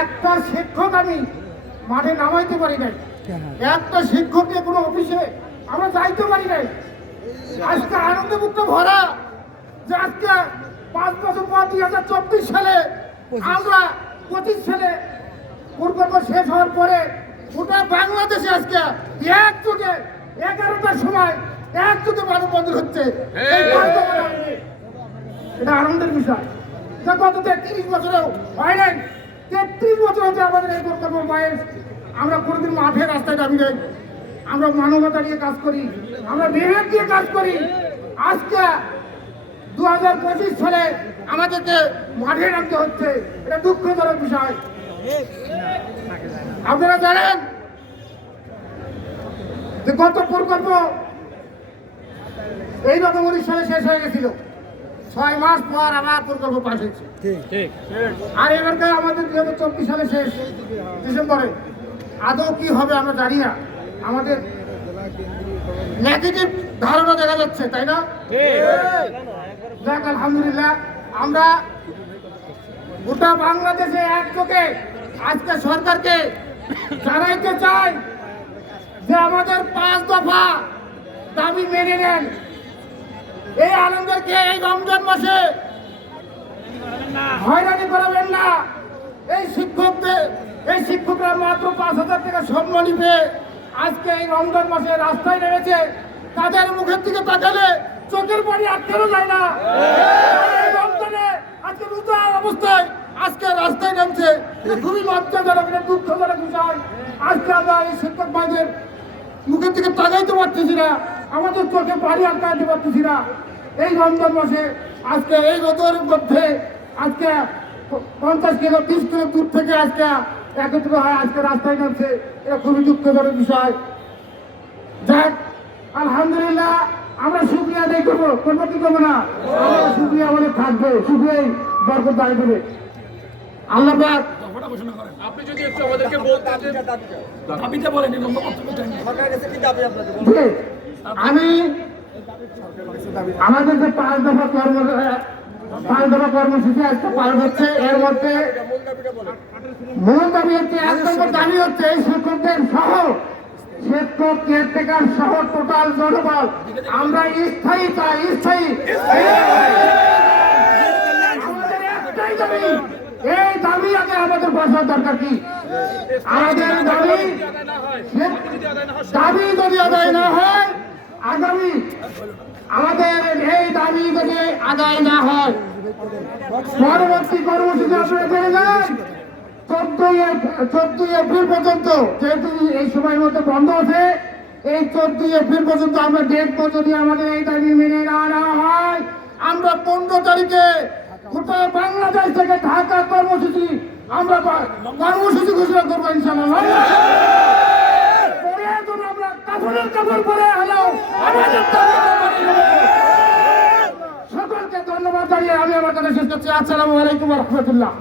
একটা শিক্ষক আমি মাঠে নামাইতে পারি নাই, একটা শিক্ষককে কোনো অফিসে আমরা যাইতে পারি নাই। আজকে আনন্দে মুক্ত ভরা যে আজকে 5 বছর পর 2024 সালে আমরা 25 সালে প্রকল্প শেষ হওয়ার পরে গোটা বাংলাদেশে আজকে একযোগে 11টার সময় একযোগে মানববন্ধন হচ্ছে। এটা আনন্দের বিষয়। গত 33 বছরেও হয় নাই, 33 বছর হচ্ছে আমাদের এই প্রকল্প বয়স। আমরা কোনোদিন মাঠে রাস্তায় দাবি নেই, আমরা মানবতা নিয়ে কাজ করি, আমরা বিবেক দিয়ে কাজ করি। আজকে 2025 সালে আমাদেরকে মাঠে নামতে হচ্ছে, এটা দুঃখজনক বিষয়। আপনারা জানেন যে গত প্রকল্প এইরকম 19 সালে শেষ হয়ে গেছিল, 6 মাস পর আবার প্রকল্প পাস হয়েছে। আর এবারকার আমাদের 2024 সালে শেষ ডিসেম্বরে। আদৌ কি হবে আমরা জানি না, আমাদের নেগেটিভ ধারণা দেখা যাচ্ছে, তাই না? যাক আলহামদুলিল্লাহ, আমরা গোটা বাংলাদেশে একযোগে আজকে সরকারকে জানাইতে চাই যে আমাদের 5 দফা দাবি মেনে নেন। এই আনন্দকে এই রমজান মাসে হয়রানি করাবেন না। এই শিক্ষকরা মাত্র 5,000 টাকা সম্মানী পেয়ে আজকে এই রমজান মাসে রাস্তায় নেমেছে। তাদের মুখের দিকে তাকালে চোখের পানি আটকানো যায় না। এই রমজানে আজকে রোজা অবস্থায় আজকে রাস্তায় নামছে, খুবই লজ্জাজনক, দুঃখজনক বিষয়। আজকে আমরা এই শিক্ষক ভাইদের মুখের দিকে তাকাইতে পারতেছি না, আমাদের চোখে পানি আটকাইতে পারতেছি না। এই রমজান মাসে আজকে এই রোদের মধ্যে আজকে 50 কিলো 30 কিলো দূর থেকে আজকে একত্র হয় আজকে রাস্তায় নামছে, এটা খুবই দুঃখজনক বিষয়। যাক আলহামদুলিল্লাহ, আমরা শুকরিয়া আদায় করবো কি করবো না? আমরা শুকরিয়া আমাদের থাকবে, শুকরিয়াই বরকত দাঁড়িয়ে দেবে। আল্লাহ পাক আপনি যদি একটু আমাদেরকে বলতেন যে দাবিটা বলেন, আমি আমাদের যে 5 দফা কর্মসূচি আজকে পালন হচ্ছে, এর মধ্যে মূল দাবি হচ্ছে, 1 নম্বর দাবি হচ্ছে এই শিক্ষকদের সহ শিক্ষক কেয়ারটেকার সহ টোটাল জনবল আমরা স্থায়ী চাই, স্থায়ী। আমাদের একটাই দাবি, এই দাবি আগে আমাদের বসার দরকার কি? আমাদের দাবি যদি আদায় না হয়, আগামী আমাদের এই দাবি যদি আদায় না হয়, পরবর্তী কর্মসূচি আপনারা জেনে যান 14 এপ্রিল পর্যন্ত, যেহেতু এই সময়ের মধ্যে বন্ধ আছে, এই 14 এপ্রিল পর্যন্ত আমরা দেখবো। যদি আমাদের এই দাবি মেনে না নেওয়া হয়, আমরা 15 তারিখে গোটা বাংলাদেশ থেকে ঢাকা কর্মসূচি আমরা কর্মসূচি ঘোষণা করবো ইনশাআল্লাহ। আমরা কাপড় পরে হলেও আমাদের সকলকে ধন্যবাদ জানিয়ে আমি আমার কথা শেষ করছি। আসসালামু আলাইকুম ওয়া রাহমাতুল্লাহ।